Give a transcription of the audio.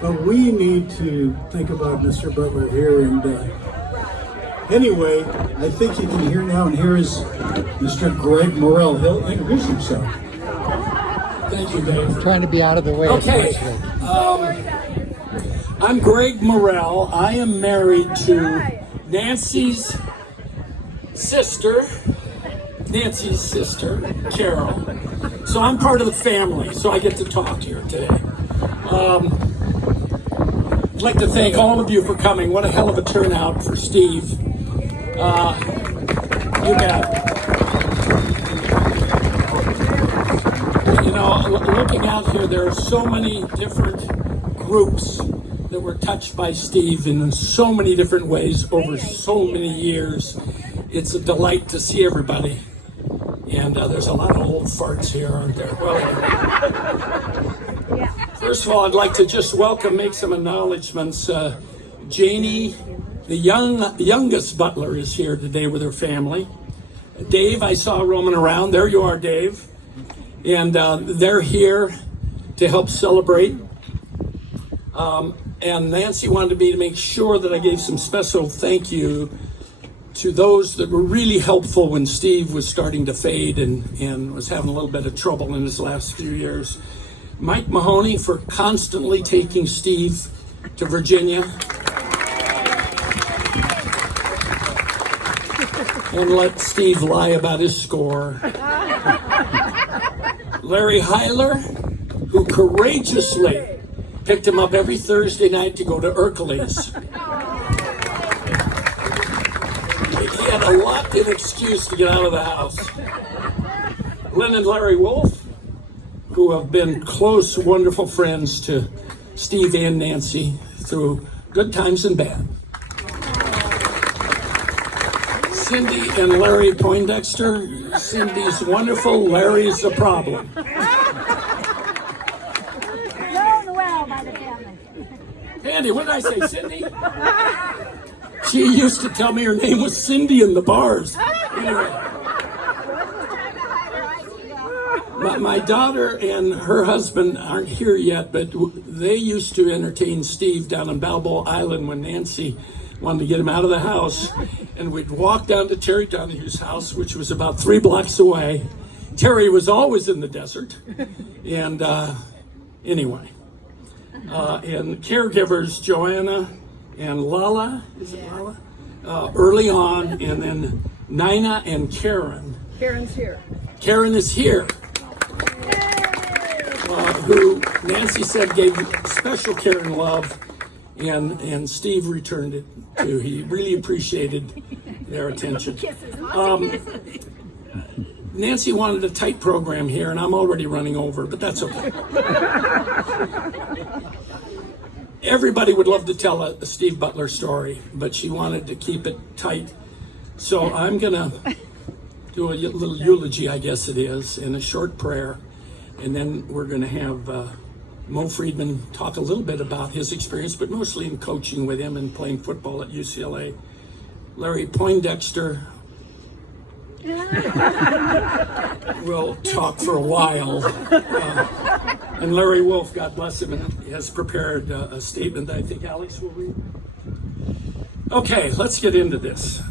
But we need to think about Mr. Butler here. And anyway, I think you can hear now. And here is Mr. Greg Morrell. He'll introduce himself. Thank you, Dave. Trying to be out of the way. Okay. I'm Greg Morrell. I am married to Nancy's sister, Carol. So I'm part of the family, so I get to talk here today. I'd like to thank all of you for coming. What a hell of a turnout for Steve. You bet. You know, looking out here, there are so many different groups that were touched by Steve in so many different ways over so many years. It's a delight to see everybody. And there's a lot of old farts here, aren't there? Well, first of all, I'd like to just make some acknowledgments. Janie, the youngest Butler, is here today with her family. Dave, I saw roaming around. There you are, Dave. And they're here to help celebrate. And Nancy wanted me to make sure that I gave some special thank you to those that were really helpful when Steve was starting to fade and was having a little bit of trouble in his last few years. Mike Mahoney for constantly taking Steve to Virginia. And let Steve lie about his score. Larry Heiler, who courageously picked him up every Thursday night to go to Ercles. He had a locked-in excuse to get out of the house. Lynn and Larry Wolf, who have been close, wonderful friends to Steve and Nancy through good times and bad. Cindy and Larry Poindexter. Cindy's wonderful, Larry's a problem. Andy, what did I say, Cindy? She used to tell me her name was Cindy in the bars. Anyway. My daughter and her husband aren't here yet, but they used to entertain Steve down on Balboa Island when Nancy wanted to get him out of the house. And we'd walk down to Terry Donahue's house, which was about 3 blocks away. Terry was always in the desert. And anyway. And caregivers, Joanna and Lala, is it Lala? Early on, and then Nina and Karen. Karen's here. Karen is here. Who Nancy said gave special care and love, and Steve returned it too. He really appreciated their attention. Nancy wanted a tight program here, and I'm already running over, but that's okay. Everybody would love to tell a Steve Butler story, but she wanted to keep it tight. So I'm going to do a little eulogy, I guess it is, and a short prayer. And then we're going to have Mo Friedman talk a little bit about his experience, but mostly in coaching with him and playing football at UCLA. Larry Poindexter will talk for a while. And Larry Wolf, God bless him, has prepared a statement that I think Alex will read. Okay, let's get into this.